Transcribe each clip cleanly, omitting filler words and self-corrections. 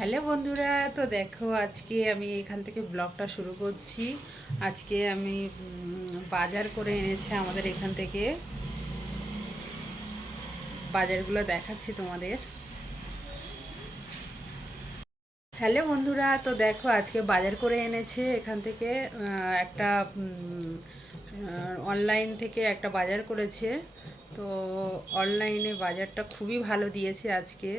Hello বন্ধুরা, তো দেখো আজকে আমি এখান থেকে ব্লগটা শুরু করছি। আজকে আমি বাজার করে এনেছে আমাদের এখান থেকে। বাজারগুলো দেখাচ্ছি তোমাদের। হ্যালো বন্ধুরা, তো দেখো আজকে বাজার করে এনেছে এখান থেকে একটা অনলাইন থেকে একটা বাজার করেছে। তো অনলাইনে বাজারটা খুবই ভালো দিয়েছে আজকে।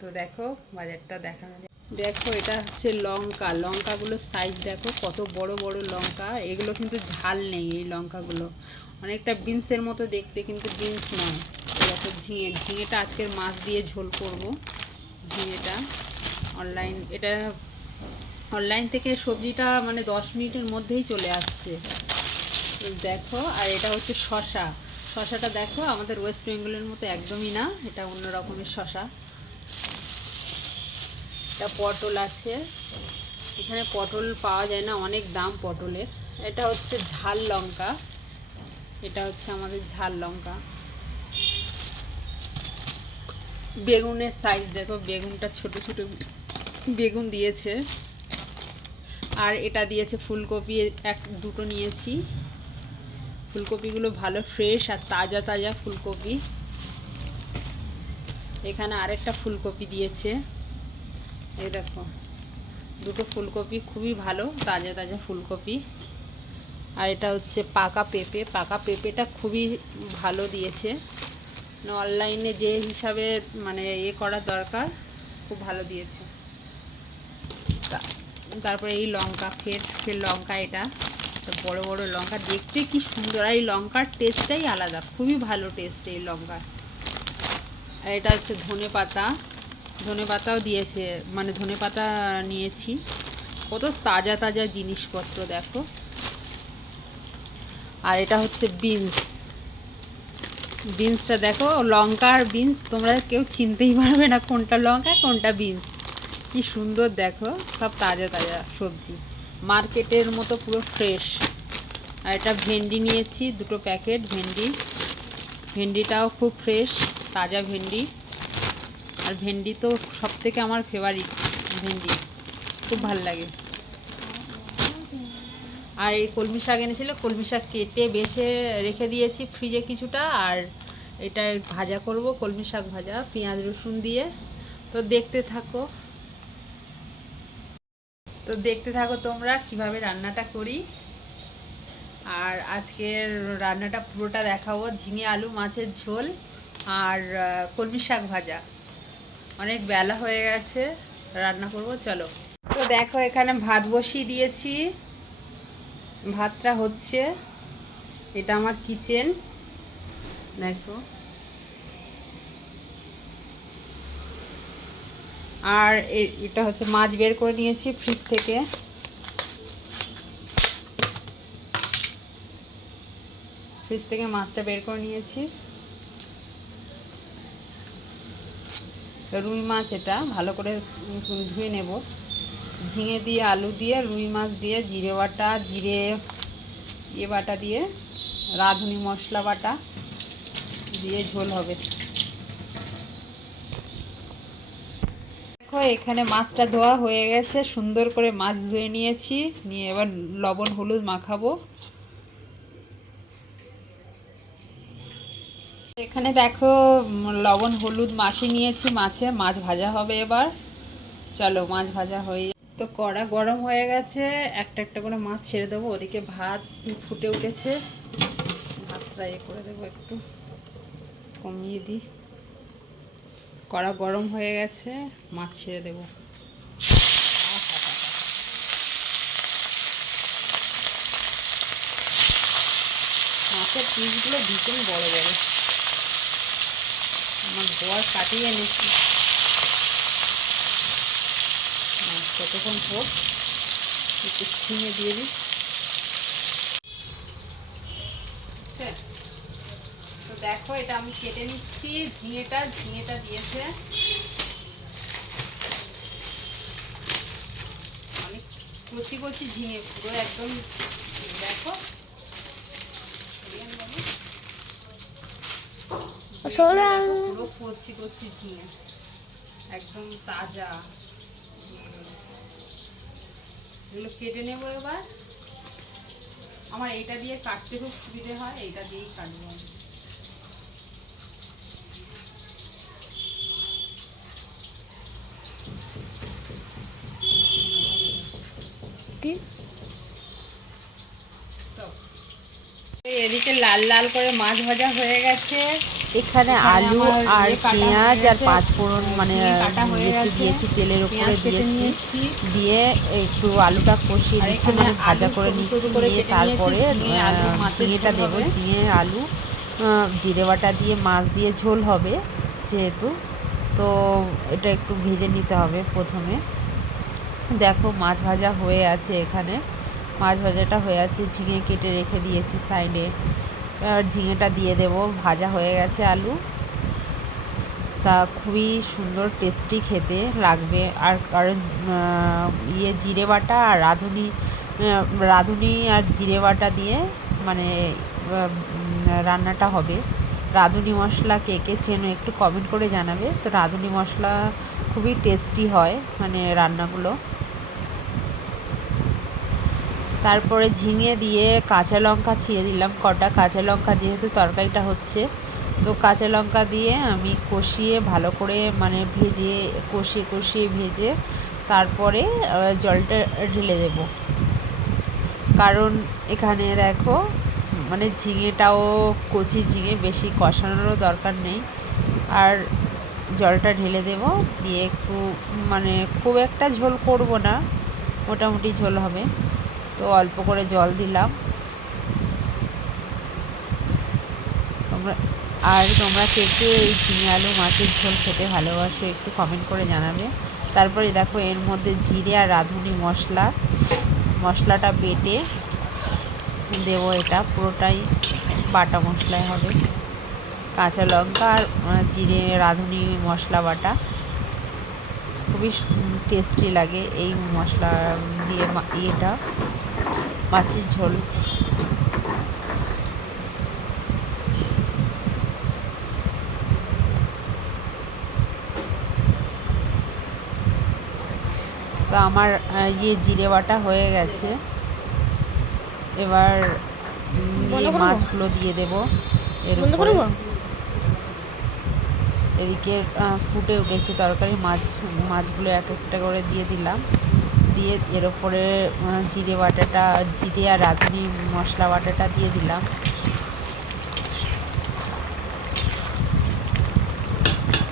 তো দেখো বাজারটা দেখানো যায়। দেখো এটা হচ্ছে লঙ্কা, লঙ্কাগুলোর সাইজ দেখো কত বড় বড় লঙ্কা। এগুলো কিন্তু ঝাল নেই, এই লঙ্কাগুলো অনেকটা বিনসের মতো দেখতে, কিন্তু বিনস নয়। দেখো ঝিঙে, ঝিঙেটা আজকের মাছ দিয়ে ঝোল করব। ঝিঙেটা এটা অনলাইন থেকে সবজিটা মানে 10 মিনিটের মধ্যেই চলে আসছে। দেখো, আর এটা হচ্ছে শশা। শশাটা দেখো আমাদের ওয়েস্ট বেঙ্গলের মতো একদমই না, এটা অন্য রকমের শশা। এটা পটল আছে, এখানে পটল পাওয়া যায় না, অনেক দাম পটলের। এটা হচ্ছে ঝাল লঙ্কা, এটা হচ্ছে আমাদের ঝাল লঙ্কা। বেগুনের সাইজ দেখো, বেগুনটা ছোট ছোট বেগুন দিয়েছে। আর এটা দিয়েছে ফুলকপি, দুটো নিয়েছি। ফুলকপিগুলো ভালো ফ্রেশ আর তাজা তাজা ফুলকপি। এখানে আরেকটা ফুলকপি দিয়েছে, এই দেখো দুটো ফুলকপি, খুবই ভালো তাজা তাজা ফুলকপি। আর এটা হচ্ছে পাকা পেঁপে, পাকা পেঁপেটা খুবই ভালো দিয়েছে। অনলাইনে যে হিসাবে মানে করার দরকার, খুব ভালো দিয়েছে। তারপরে এই লঙ্কা, ফের ফের লঙ্কা, এটা বড় বড় লঙ্কা, দেখতে কি সুন্দর। আর এই লঙ্কার টেস্টটাই আলাদা, খুবই ভালো টেস্ট এই লঙ্কার। আর এটা হচ্ছে ধনে পাতা, ধনে পাতাও দিয়েছে, মানে ধনে পাতা নিয়েছি। কত তাজা তাজা জিনিসপত্র দেখো। আর এটা হচ্ছে বিনস, বিনসটা দেখো, লঙ্কা আর বিনস তোমরা কেউ চিনতেই পারবে না কোনটা লঙ্কা কোনটা বিনস। কি সুন্দর দেখো, সব তাজা তাজা সবজি, মার্কেটের মতো পুরো ফ্রেশ। আর এটা ভেন্ডি নিয়েছি, দুটো প্যাকেট ভেন্ডি। ভেন্ডিটাও খুব ফ্রেশ তাজা ভেন্ডি। আর ভেন্ডি তো সব থেকে আমার ফেভারিট, ভেন্ডি খুব ভাল লাগে। আর এই কলমি শাক এনেছিল, কলমি শাক কেটে বেছে রেখে দিয়েছি ফ্রিজে কিছুটা। আর এটা ভাজা করব, কলমি শাক ভাজা পেঁয়াজ রসুন দিয়ে। তো দেখতে থাকো, তোমরা কিভাবে রান্নাটা করি। আর আজকের রান্নাটা পুরোটা দেখাবো। ঝিঙে আলু মাছের ঝোল আর কলমি শাক ভাজা। অনেক বেলা হয়ে গেছে, রান্না করব, চলো। তো দেখো এখানে ভাত বসিয়ে দিয়েছি, ভাতটা হচ্ছে। এটা আমার কিচেন, দেখো। আর এটা হচ্ছে মাছ বের করে নিয়েছি ফ্রিজ থেকে। ফ্রিজ থেকে মাছটা বের করে নিয়েছি। রুই মাছ, এটা ভালো করে ধুয়ে নেব। ঝিঙে দিয়ে আলু দিয়ে রুই মাছ দিয়ে জিরে বাটা, জিরে বাটা দিয়ে রাঁধুনি মশলা বাটা দিয়ে ঝোল হবে। দেখো এখানে মাছটা ধোয়া হয়ে গেছে, সুন্দর করে মাছ ধুয়ে নিয়েছি, নিয়ে এবার লবণ হলুদ মাখাবো। এখানে দেখো লবণ হলুদ মাখিয়ে নিয়েছি মাছে, মাছ ভাজা হবে এবার। চলো মাছ ভাজা হয়ে যায়। তো কড়া গরম হয়ে গেছে, একটা একটা করে মাছ ছেড়ে দেবো। ওদিকে ভাত ফুটে উঠেছে, ভাতটা করে দেবো, একটু কমিয়ে দিই। কড়া গরম হয়ে গেছে, মাছ ছেড়ে দেবো। মাছের পিসগুলো ভীষণ বড় বড়, আমার বর কাটিয়ে এনেছি। কতক্ষণ হোক, একটু ছিঁড়ে দিয়ে দিই। তো দেখো এটা আমি কেটে নিচ্ছি। ঝিঙেটা দিয়েছে অনেক কচি কচি ঝিঙে, পুরো একদম। দেখো পুরো কচি কচি ঝিঙে, একদম তাজা। এগুলো কেটে নেবো এবার। আমার এইটা দিয়ে কাটতে খুব সুবিধে হয়, এইটা দিয়েই কাটবো। এদিকে লাল লাল করে মাছ ভাজা হয়ে গেছে। এখানে আলু আর পেঁয়াজ আর পাঁচফোড়ন মানে একটু দিয়েছি, তেলের উপরে দিয়েছি, দিয়ে একটু আলুটা কষিয়ে দিচ্ছি, মানে ভাজা করে নিচ্ছি। নিয়ে তারপরে ঝিঙেটা দেবো। ঝিঙে আলু জিরে বাটা দিয়ে মাছ দিয়ে ঝোল হবে যেহেতু, তো এটা একটু ভেজে নিতে হবে প্রথমে। দেখো মাছ ভাজা হয়ে আছে, এখানে মাছ ভাজাটা হয়ে আছে। ঝিঙে কেটে রেখে দিয়েছি সাইডে, আর ঝিঙেটা দিয়ে দেব। ভাজা হয়ে গেছে আলু, তা খুবই সুন্দর টেস্টি খেতে লাগবে। আর কারণ জিরে বাটা আর রাঁধুনি আর জিরে বাটা দিয়ে মানে রান্নাটা হবে। রাঁধুনি মশলা কে কে চেনো একটু কমেন্ট করে জানাবে। তো রাঁধুনি মশলা খুবই টেস্টি হয় মানে রান্নাগুলো। তারপরে ঝিঙে দিয়ে কাঁচা লঙ্কা ছিঁড়ে দিলাম কটা কাঁচা লঙ্কা, যেহেতু তরকারিটা হচ্ছে। তো কাঁচা লঙ্কা দিয়ে আমি কষিয়ে ভালো করে মানে কষিয়ে ভেজে তারপরে জলটা ঢেলে দেব। কারণ এখানে দেখো মানে ঝিঙেটাও কচি ঝিঙে, বেশি কষানোরও দরকার নেই। আর জলটা ঢেলে দেব, দিয়ে একটু মানে খুব একটা ঝোল করব না, মোটামুটি ঝোল হবে। তো অল্প করে জল দিলাম। তোমরা কে কে এই ঝিঙে আলু মাছের ঝোল খেতে ভালোবাসো একটু কমেন্ট করে জানাবে। তারপরে দেখো এর মধ্যে জিরে আর রাঁধুনি মশলাটা বেটে দেবো। এটা পুরোটাই বাটা মশলায় হবে, কাঁচা লঙ্কা আর জিরে রাঁধুনি মশলা বাটা। খুবই টেস্টি লাগে এই মশলা দিয়ে এটা মাছের ঝোল। তো আমার জিরে বাটা হয়ে গেছে। এবার মাছগুলো দিয়ে দেব এর উপরে। এদিকে ফুটে উঠেছে তরকারি, মাছগুলো এক একটা করে দিয়ে দিলাম। দিয়ে এর উপরে জিরে আর রাঁধুনি মশলা বাটাটা দিয়ে দিলাম।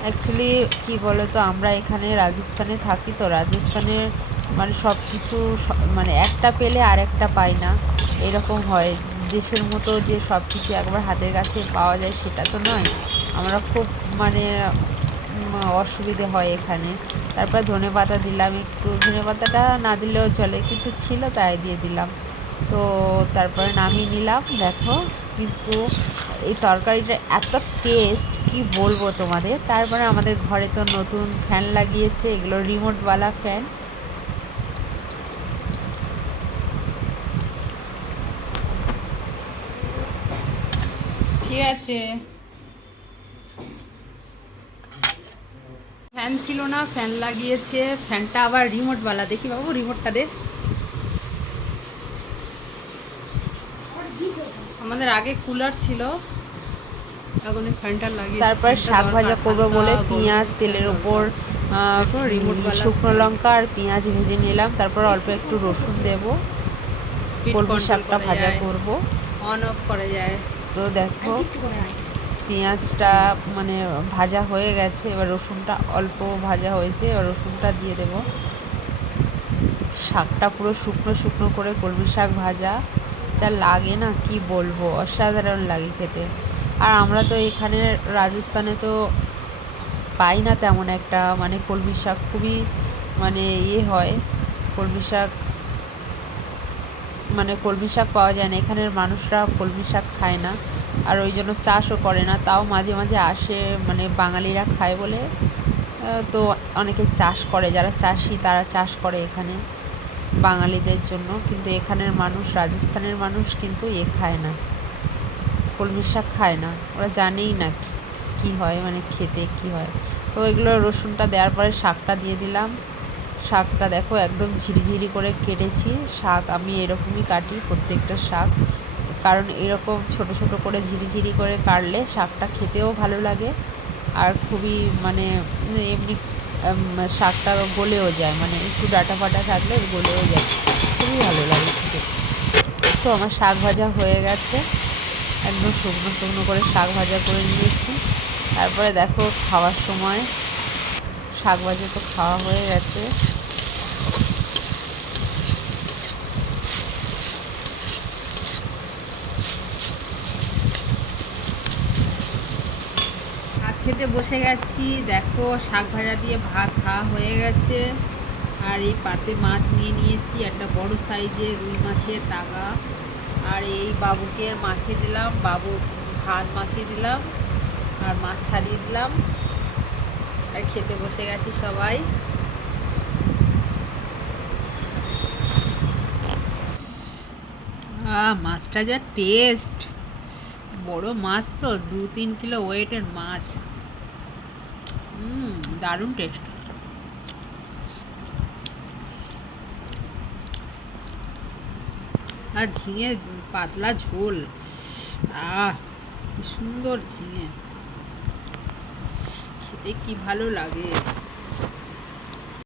অ্যাকচুয়ালি কী বলো তো, আমরা এখানে রাজস্থানে থাকি, তো রাজস্থানের মানে সব কিছু মানে একটা পেলে আর একটা পাই না, এরকম হয়। দেশের মতো যে সব কিছু একবার হাতের কাছে পাওয়া যায় সেটা তো নয়। আমরা খুব মানে অসুবিধে হয় এখানে। তারপর ধনেপাতা দিলাম একটু, ধনেপাতাটা না দিলেও চলে কিন্তু ছিল তাই দিয়ে দিলাম। তো তারপরে নামিয়ে নিলাম। দেখো কিন্তু এই তরকারিটা এত টেস্ট কি বলবো তোমাদের। তারপরে আমাদের ঘরে তো নতুন ফ্যান লাগিয়েছে, এগুলো রিমোটওয়ালা ফ্যান। ঠিক আছে, ফ্যান ছিল না, ফ্যান লাগিয়েছে। ফ্যানটা আবার রিমোটওয়ালা, দেখি বাবু রিমোটটা দে। আমাদের আগে কুলার ছিল, এখন ফ্যানটা লাগিয়ে। তারপর শাক ভাজা করবো বলে পেঁয়াজ তেলের ওপর শুকনো লঙ্কা আর পেঁয়াজ ভেজে নিলাম। তারপর অল্প একটু রসুন দেবো, কলমি শাকটা ভাজা করব। অন অফ করা যায়। তো দেখো পেঁয়াজটা মানে ভাজা হয়ে গেছে, এবার রসুনটা অল্প ভাজা হয়েছে, এবার রসুনটা দিয়ে দেব। শাকটা পুরো শুকনো শুকনো করে কলমি শাক ভাজা যা লাগে না কি বলবো, অসাধারণ লাগে খেতে। আর আমরা তো এখানে রাজস্থানে তো পাই না তেমন একটা, মানে কলমি শাক খুবই মানে হয়। কলমি শাক পাওয়া যায় না, এখানের মানুষরা কলমি শাক খায় না, আর ওই জন্য চাষও করে না। তাও মাঝে মাঝে আসে, মানে বাঙালিরা খায় বলে তো অনেকে চাষ করে, যারা চাষি তারা চাষ করে এখানে বাঙালিদের জন্য। কিন্তু এখানের মানুষ, রাজস্থানের মানুষ কিন্তু খায় না, কলমি শাক খায় না, ওরা জানেই না কি হয়, মানে খেতে কি হয়। তো এগুলো রসুনটা দেওয়ার পরে শাকটা দিয়ে দিলাম। শাকটা দেখো একদম ঝিরিঝিরি করে কেটেছি। শাক আমি এরকমই কাটি প্রত্যেকটা শাক, কারণ এরকম ছোট ছোট করে ঝিরিঝিরি করে কাটলে শাকটা খেতেও ভালো লাগে, আর খুবই মানে এমনি শাকটা গলেও যায়, মানে একটু ডাঁটা ফাটা থাকলে গলেও যায়, খুবই ভালো লাগে খেতে। তো আমার শাক ভাজা হয়ে গেছে, একদম শুকনো শুকনো করে শাক ভাজা করে নিয়েছি। তারপরে দেখো খাওয়ার সময় শাক ভাজা তো খাওয়া হয়ে গেছে। ভাত খেতে বসে গেছি, দেখো শাক ভাজা দিয়ে ভাত খাওয়া হয়ে গেছে। আর এই পাতে মাছ নিয়ে নিয়েছি, একটা বড় সাইজের রুই মাছের টাগা। আর এই বাবুকে মাখিয়ে দিলাম, বাবু ভাত মাখিয়ে দিলাম আর মাছ ছাড়িয়ে দিলাম, আর খেতে বসে গেছি সবাই। মাছটা যা টেস্ট, বড় মাছ তো, 2-3 কিলো ওয়েটের মাছ। দারুণ টেস্ট। আর ঝিঙে পাতলা ঝোল, কি সুন্দর ঝিঙে, খেতে কি ভালো লাগে।